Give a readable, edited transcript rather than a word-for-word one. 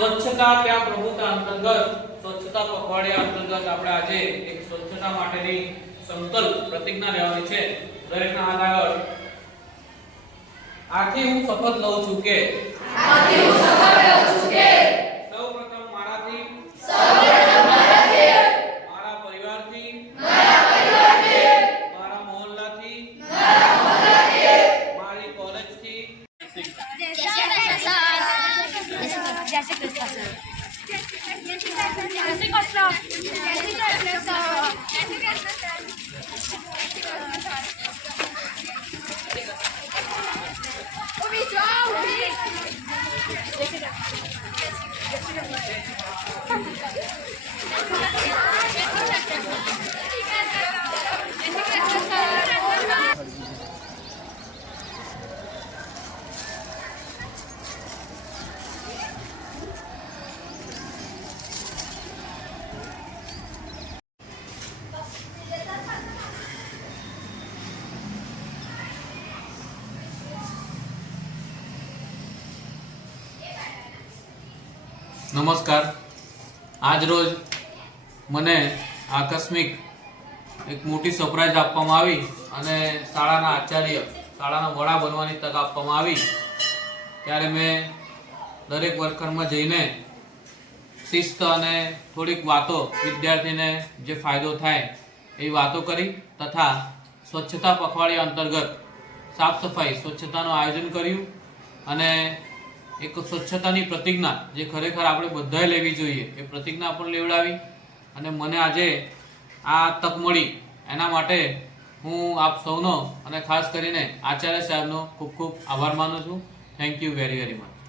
સ્વચ્છતા ત્યાં પ્રભુતા અંતર્ગત સ્વચ્છતા પખવાડિયા અંતર્ગત આપણે આજે એક સ્વચ્છતા માટેની સંકલ્પ પ્રતિજ્ઞા લેવાની છે. દરેકના હાથ આગળ. આથી હું શપથ લઉં છું કે સૌપ્રથમ મારાથી મારા પરિવારથી મારા મોહલ્લાથી મારી કોલેજથી નમસ્કાર. આજ રોજ મને આકસ્મિક એક મોટી સરપ્રાઈઝ આપવામાં આવી અને શાળાના આચાર્ય, શાળાના વડા બનવાની તક આપવામાં આવી. ત્યારે મેં દરેક વર્ગખંડમાં જઈને શિસ્ત અને થોડીક વાતો, વિદ્યાર્થીને જે ફાયદો થાય એવી વાતો કરી તથા સ્વચ્છતા પખવાડિયા અંતર્ગત સાફ સફાઈ સ્વચ્છતાનું આયોજન કર્યું અને એક સ્વચ્છતાની પ્રતિજ્ઞા જે ખરેખર આપણે બધાએ લેવી જોઈએ એ પ્રતિજ્ઞા પણ લેવડાવી અને મને આજે આ તક મળી એના માટે હું આપ સૌનો અને ખાસ કરીને આચાર્ય સાહેબનો ખૂબ ખૂબ આભાર માનું છું. Thank you very very much.